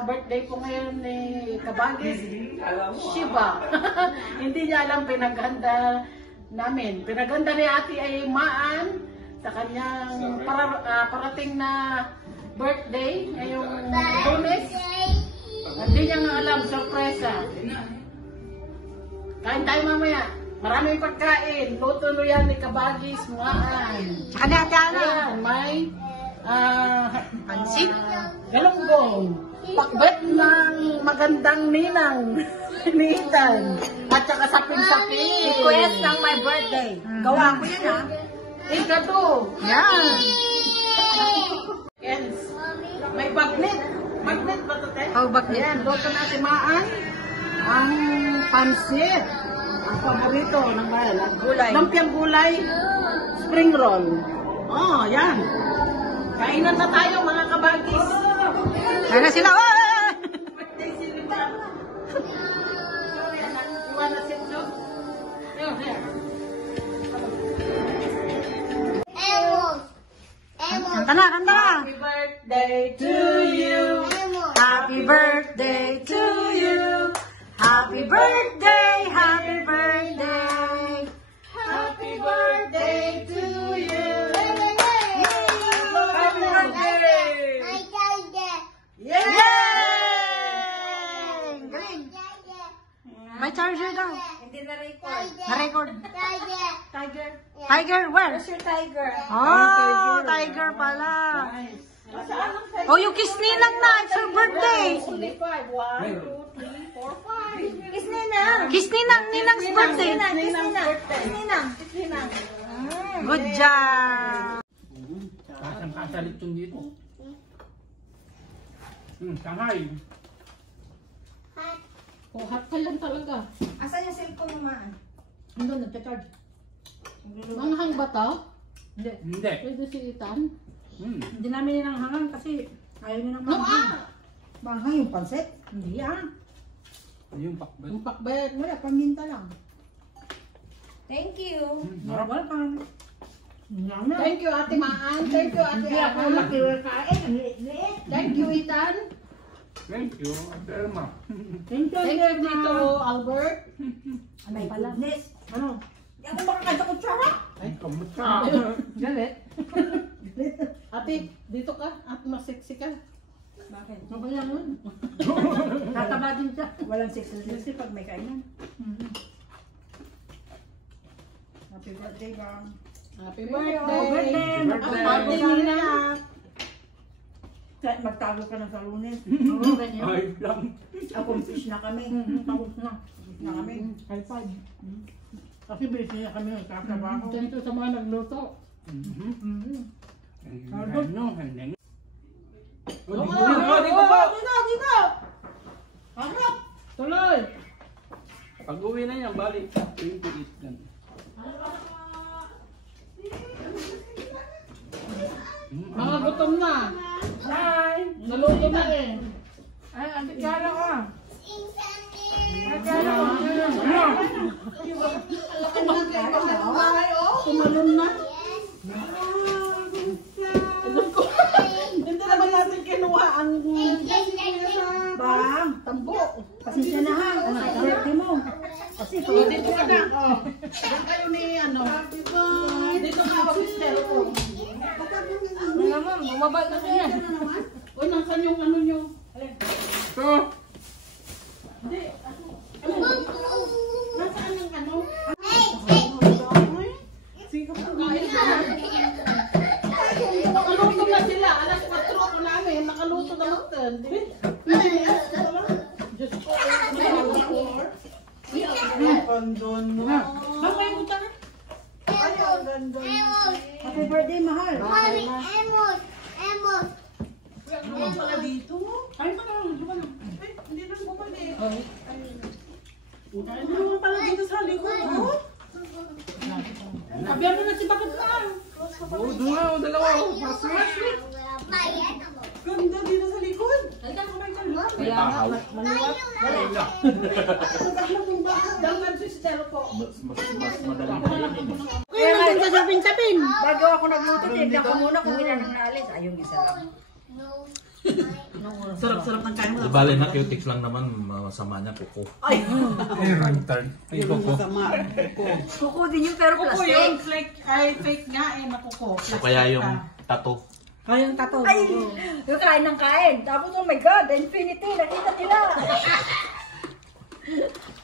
birthday po ngayon ni Kabagis Shiba. Hindi niya alam pinaganda namin. Pinaganda ni Ate ay Maan sa kanyang parating na birthday ngayong Lunes. Hindi niya nga alam, sorpresa. Kain tayo mamaya. Maraming pagkain. Luto yan ni Kabagis Maan. Tsaka ni Ate Ana. May Pansit. galunggong. Pakbet ng magandang ninang. Nitan. At saka sapin-sapin. Request ng my birthday. Gawa ko yan ha. Ikado. Yan. Yes. May bagnet. Bagnet ba ito, te? Oh, bagnet. Yan. Luto natin Maan. Ang pansit. Ang paborito ng bayan. Gulay. Lampiang gulay. Spring roll. Oh, yan. Kainan na tayo mga Kabagis. Kaya na sila. Birthday sila. Yan ang iwan na sila. Kanta na, kanta na. Happy birthday to you. Happy birthday to you. Happy birthday, happy birthday. Happy birthday to you. Happy birthday. Yay! Yay! Galing. May charger daw. Hindi na-record. Na-record. Tiger. Tiger, where? Where's your tiger? Oh, tiger pala. Nice. Saan ang tiger? Oh, yung kiss ninang na. It's her birthday. Only 5. 1, 2, 3, 4, 5. Kiss Ninang. Kiss ninang, ninang's birthday. Kiss Ninang. Good job. Kasang-kasalit yung dito. Shanghai. Oh, hot ka lang talaga. Asan yung cellphone mo, Maan? Ano, nagcha-charge? Manghang ba to? Hindi. Hindi. Pwede si Ethan? Hindi namin yung hangang kasi ayaw niya ng No, manghang. Manghang yung pansit? Hindi ah. Yung pakbet. Yung pakbet. Wala, paminta lang. Thank you. Normal pa. Thank you, Ate Maan. Thank you, Ate Ana. Thank you, Ethan. Thank you, Ate Elma. Thank you, Tito Albert. May goodness. Ano? Ako makakanta ko tsara. Ay, kamusta? Galit. Ate, dito ka at mas sexy ka. Bakit? Ano yan nun? Tataba din siya. Walang sexy pag may kainan. Happy birthday, Bang. Happy Birthday! birthday! Birthday! Happy birthday! Kahit magtago ka na sa Lunes. Oo, ganyan. Ay, lang. Accomplish na kami. Tapos na. Tapos na kami. High five. Kasi busy na kami nagkatrabaho. Thank you sa mga nagluto. Ano? Hindi. Dito po! Dito! Harap! Tuloy! Pag-uwi na yan, balik. 28 yan. Mga gutom na. Hi! Naluto na eh. Ay, ante Kiara ka. Tumalon na. Hindi naman natin kinuha ang Bang! tambo. Pasensya na ha. Ano ka birthday mo? Kasi Dito ka na. Oh. Diyan kayo ni ano. Dito ka ako sister ko. Ano naman, bumaba na siya. Uy, nasan yung ano nyo? So, Hindi. Ano? Nasaan yung ano? Sige ko kain na. Nakaluto na sila. Alas 4 ako namin. Nakaluto na magtan. Hindi. Diyos ko. Pandon mo. Mamay mo ta. happy birthday, mahal. Ano pala dito? Ay, hindi na bumalik. Ano naman pala dito sa likod? Oh? Sabihan mo na si Bakit ka. doon nga, dalawa. Ganda dito sa likod. May pahaw. Dalman sister po. Mas madaling kainin. Kaya natin kasapin-sapin. Bago ako nagluto, tignan ko muna kung ilan ang naalis. Ayun, isa lang. Sarap-sarap ng kain mo. Di bale na cutics lang naman, masama niya kuko. Ay! Ay, kuko. Kuko din yung pero Kuko yun, plastic. fake nga eh, nakuko. O kaya yung tato. Kayang tato. Ay! Yung kain ng kain. Tapos, oh my God, infinity. Nakita nila.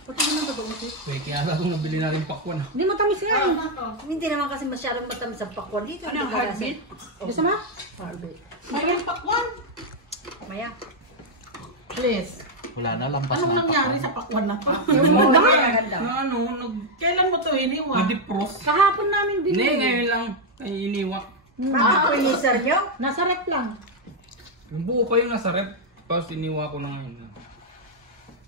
Pati naman tato. Kaya kung nabili natin pakwan. Hindi matamis yan. Hindi naman kasi masyadong matamis ang pakwan dito. Ano yung heartbeat? Gusto mo? Mayroon pakwan. Maya. Please. Wala na, lampas Anong na. nangyari sa pakwan na to? Kailan mo to iniwan? Nag-defrost. Kahapon namin Hindi, binili. ngayon lang. Ay, iniwak. Bakit freezer nyo? Nasa rep lang. Yung buo pa yung nasa rep. Tapos iniwa ko na ngayon.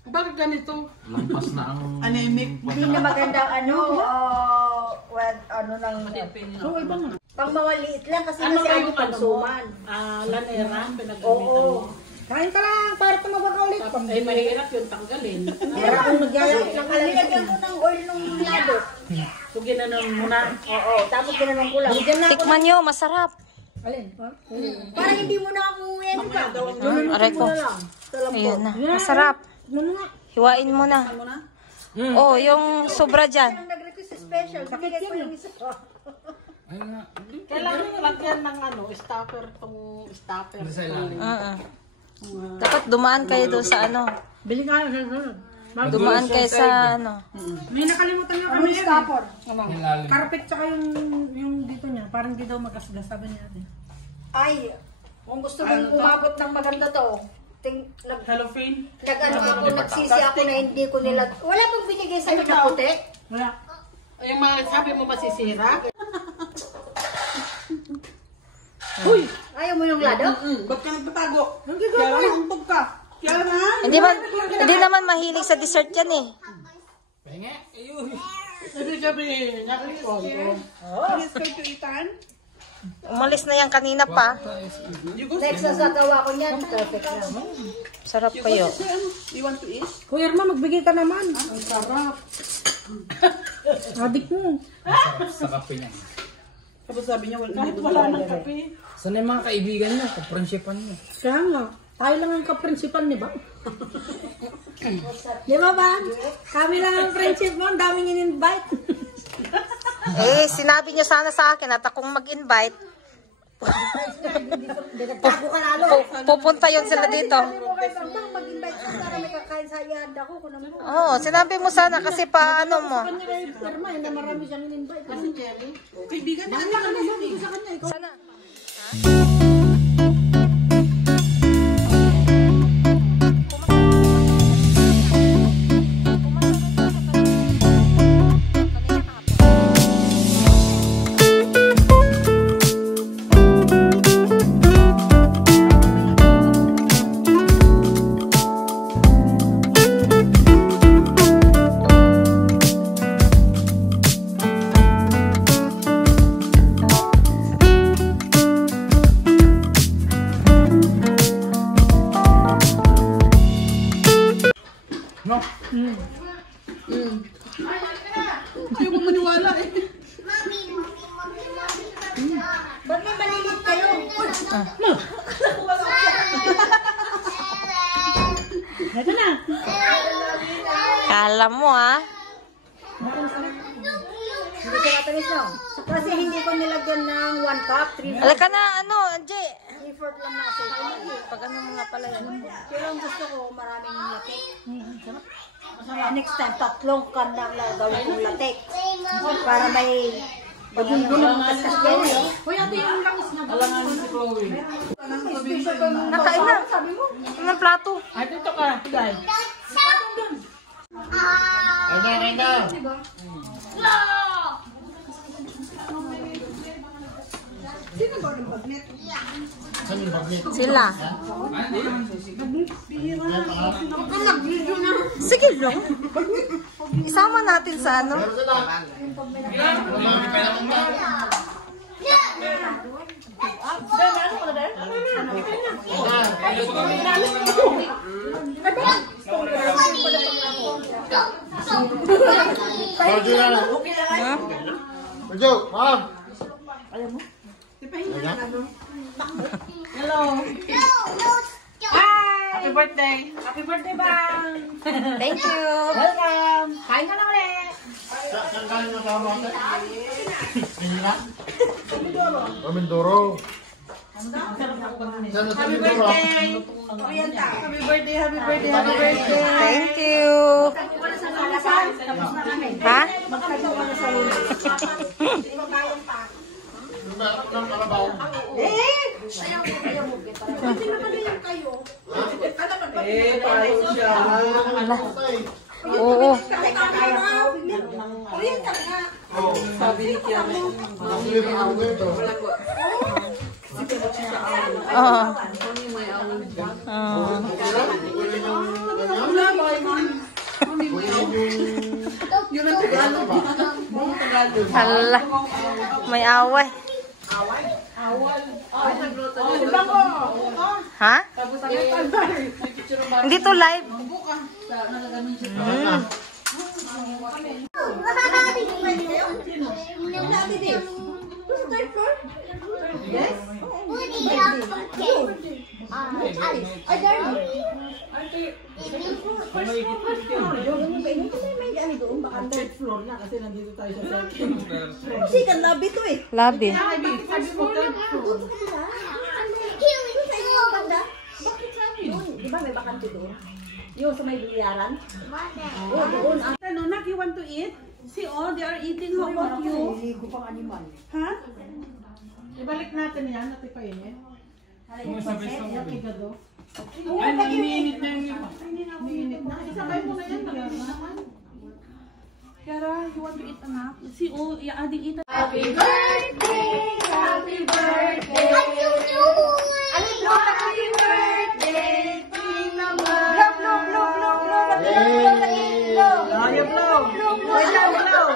Bakit ganito? Lampas na ang... Hindi na magandang ano, ano nang... So, iba nga. Pang mawaliit lang kasi Ano kasi ba ano yung pansuman. lanera, pinagamitan Oo. mo. Kain ka lang para tumawag ka ulit. Tapos ay mahirap yung tanggalin. Pero kung nagyaya, nilagyan ko ng oil nung lado. So ginanon mo na. Oo, tapos ginanong ko lang. Diyan na ako. Tikman nyo, masarap. Alin? Para hindi mo na ako yan pa. Aray ko. Ayan na. Masarap. Hiwain mo na. Oh, yung sobra dyan. Ang nag-request special, bigay ko yung isa. Ay nga. Kailangan yung lagyan ng stopper tong stopper. Sa ilalim. Dapat dumaan kayo doon sa ano. Bili ka lang. Dumaan kayo sa ano. May nakalimutan niya kami stopper. Ilalim. Carpet tsaka yung dito niya. Parang di daw magasgas, sabi niya ate. Ay, kung gusto mong umabot ng maganda to, Cellophane. nagsisi ako na hindi ko nila, wala pong binigay sa na puti. Wala. Yung mga sabi mo masisira. Uy! Ayaw mo yung lado? Ba't ka nagpatago? Hindi ka pa. Humbog ka. Kaya na. Hindi naman mahilig sa dessert yan eh. Sabi nakikon ko. Umalis na yan kanina pa. Next na sa gawa ko niyan, perfect na. Sarap kayo. Kuya Irma, magbigay ka naman. Ang sarap. Adik mo. Sa kape niya. Kahit wala ng kape. Sana yung mga kaibigan niyo, kaprinsipan niyo. Kaya nga, tayo lang ang ka-principal, di ba? Di ba ba? Kami lang ang principal, ang daming in-invite. Eh, sinabi nyo sana sa akin at akong mag-invite. Tago ka lalo. Pupunta yon sila dito. Mag-invite ka para may kakain sa ihanda ko. Kung naman. Oo, sinabi mo sana kasi paano mo. Kanya kay Irma, na marami siyang in-invite. Kasi Jerry. Sana. No? Ayaw mo maniwala eh. Ba't may malilit kayo? Ito na. Kala mo ha. Hindi siya matamis no? Kasi hindi ko nilagyan ng 1 cup, 3 Alika na, ano, Angie. effort lang na kasi. Pag ano mo nga pala yan. Pero ang gusto ko, maraming latik. Next time, tatlong kandang na gawin kong latik. Para may pagbubulang kaskas yan eh. Kuya, ate, yung langis na. Alangan si Chloe. Nakain na. Anong plato? Ay, dito ka. Guys. Sila. Sige lang. Isama natin sa ano. Hello. Hi. Happy birthday. Happy birthday, Bang. Thank you. Welcome. Kain ka na ulit. Mindoro. Happy birthday. Happy birthday, happy birthday, happy birthday. Thank you. Ha? Ala. Oo. Hala. May away. Ha? Hindi to live. Labi. Di ba may bakante doon? Yung sa may biliaran? Oo, doon. Ano, Nak, you want to eat? See, oh, they are eating. How about you? Ligo pang animal. Ha? Ibalik natin yan, natipainit. Yung higado. Ay, iniinit na yung iba. Umiinit na. Isabay mo na yan. Naman. Kiara, you want to eat, anak? See, oh, adding eat. Happy birthday! Happy birthday! Happy birthday! Blow, blow, blow, blow, blow. Ayaw, blow. Wait lang, blow.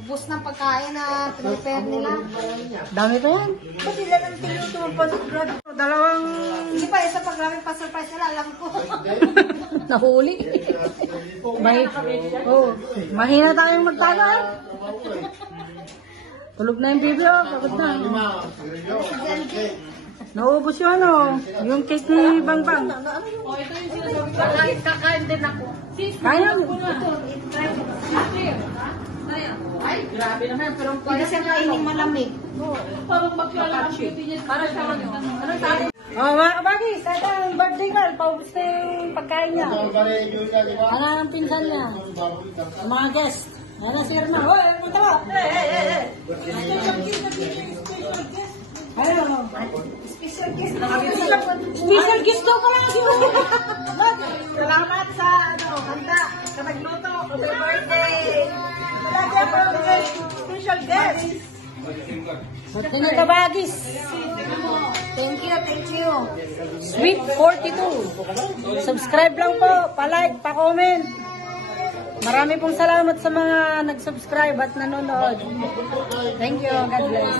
Ubus ng pagkain na prepare nila. Dami pa yan. Ba't sila nang tinuto ng pag-grad? Dalawang Hindi pa, isa pag maraming pa-surprise nila, alam ko. nahuli. Mahina tayong magtago eh. Tulog na yung baby oh. Pagod na. Naubos yun ano. Yung cake ni Bang Bang. Kakain din ako. Kaya mo. Ay, grabe naman. Pero Hindi siya kainin malamig. parang magkala ang beauty niya. Para siya ano. Ano tayo? Oh, mga kabagis, ito ang birthday girl. Paubos na yung pagkain niya. Ano ang pinsan niya? Ang mga guest. Yan na si Irma. Hoy, punta mo. Ayun. Special guest. Special guest daw pala. Salamat sa handa sa nagluto. Happy birthday. Talaga birthday. Special guest. Birthday ng kabagis. Thank you. Sweet 42. Subscribe lang po. Pa-like, pa-comment. Marami pong salamat sa mga nag-subscribe at nanonood. Thank you. God bless.